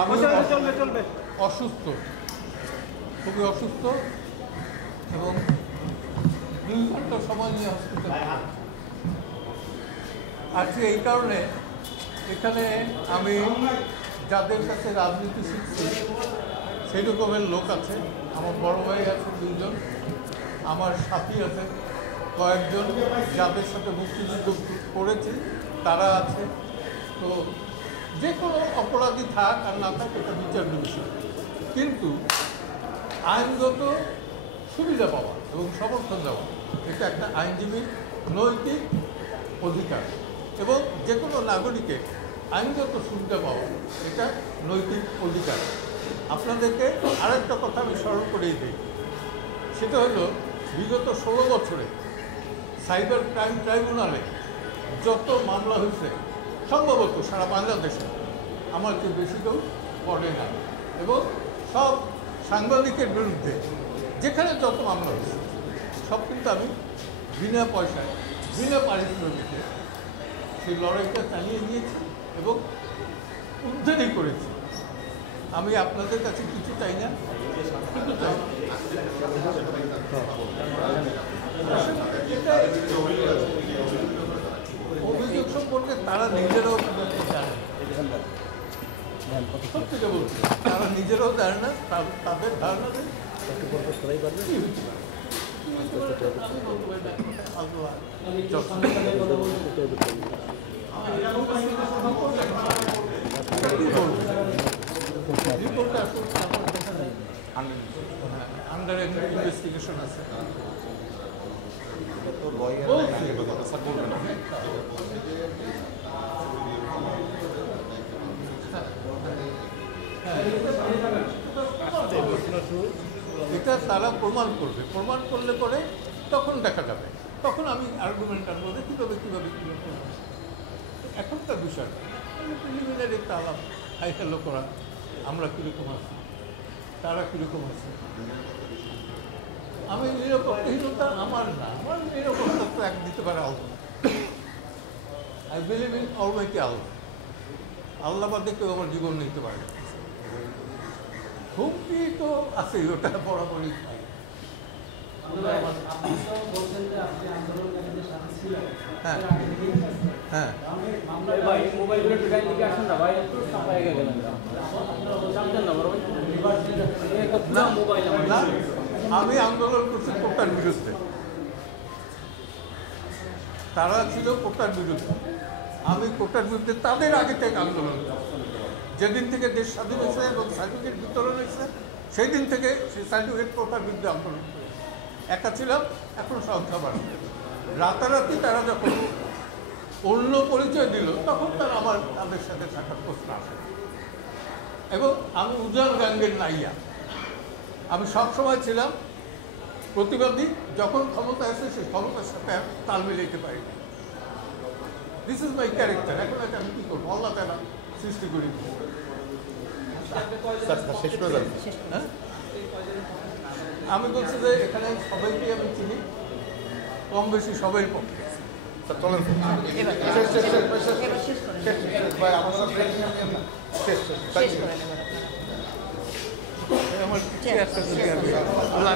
আমি অসুস্থ, খুবই অসুস্থ এবং 2 ঘন্টা সময় নিয়ে হসপিটালে আজকে। এই কারণে এখানে আমি যাদের কাছে রাজনীতি শিখছি সেই রকমের লোক আছে। আমার বড় ভাই আছে 2 জন, আমার সাথী আছে কয়েকজন, যাদের সাথে মুক্তিযুদ্ধ করেছি তারা আছে। তো যে কোনো অপরাধী থাক আর না থাক এটা বিচার্য বিষয়, কিন্তু আইনগত সুবিধা পাওয়া এবং সমর্থন দেওয়া এটা একটা আইনজীবীর নৈতিক অধিকার, এবং যে কোনো নাগরিকের আইনগত সুবিধা পাওয়া এটা নৈতিক অধিকার। আপনাদেরকে আরেকটা কথা আমি স্মরণ করিয়ে দিই, সেটা হলো বিগত 16 বছরে সাইবার ক্রাইম ট্রাইব্যুনালে যত মামলা হয়েছে সম্ভবত সারা বাংলাদেশে আমার চেয়ে বেশি কেউ পড়ে না, এবং সব সাংবাদিকের বিরুদ্ধে যেখানে যত মামলা হয়েছে সব কিন্তু আমি বিনা পয়সায় বিনা পারিশ্রমিকে সেই লড়াইটা চালিয়ে নিয়েছি এবং উদ্ধারই করেছি। আমি আপনাদের কাছে কিছু চাই না, কিন্তু চাই অভিযোগ সম্পর্কে তারা নিজেরাও জানে, সত্যিটা বলছে তারা নিজেরাও জানে না, তাদের ধারণা নেই। আন্ডার ইনভেস্টিগেশন আছে। এটা তারা প্রমাণ করবে, প্রমাণ করলে পরে তখন দেখা যাবে, তখন আমি আর্গুমেন্ট আনবো যে কীভাবে এখনকার বিষয় প্রিলিমিনারি একটা আলাপ হাই হ্যালো করা, আমরা কীরকম আছি তারা কীরকম আছে। আমি নিরপেক্ষহীনতা আমার না, আমার নিরপেক্ষতা তো এক দিতে পারে আল্লাহ। আই বিলিভ ইন অলমাইটি আল্লাহ, আল্লাহ বাদে কেউ আমার জীবন নিতে পারে। হুমকি তো আছে, ওটা বরাবরই। হ্যাঁ হ্যাঁ, আমি আন্দোলন করছি কোটার বিরুদ্ধে, তারা ছিল কোটার বিরুদ্ধে, আমি কোটার বিরুদ্ধে তাদের আগে থেকে আন্দোলন করছি। যেদিন থেকে দেশ স্বাধীন হয়েছে এবং সার্টিফিকেট বিতরণ হয়েছে সেই দিন থেকে সেই সার্টিফিকেট কোটার বিরুদ্ধে আন্দোলন করি। একা ছিলাম, এখন সংখ্যা বাড়ছে। রাতারাতি তারা যখন অন্য পরিচয় দিল তখন তাদের সাথে থাকার প্রশ্ন আসে, এবং আমি উজান গাঙ্গের নাইয়া। আমি সবসময় ছিলাম প্রতিবাদী, যখন ক্ষমতা আসে সেই ক্ষমতার সাথে তাল মিলাইতে পারি। This is my character. এখন এটা আমি কী করবো, আল্লাহ তাআলা সৃষ্টি করি। আমি বলছি যে এখানে সবাইকে আমি চিনি, কম বেশি সবাই পক্ষে। আমার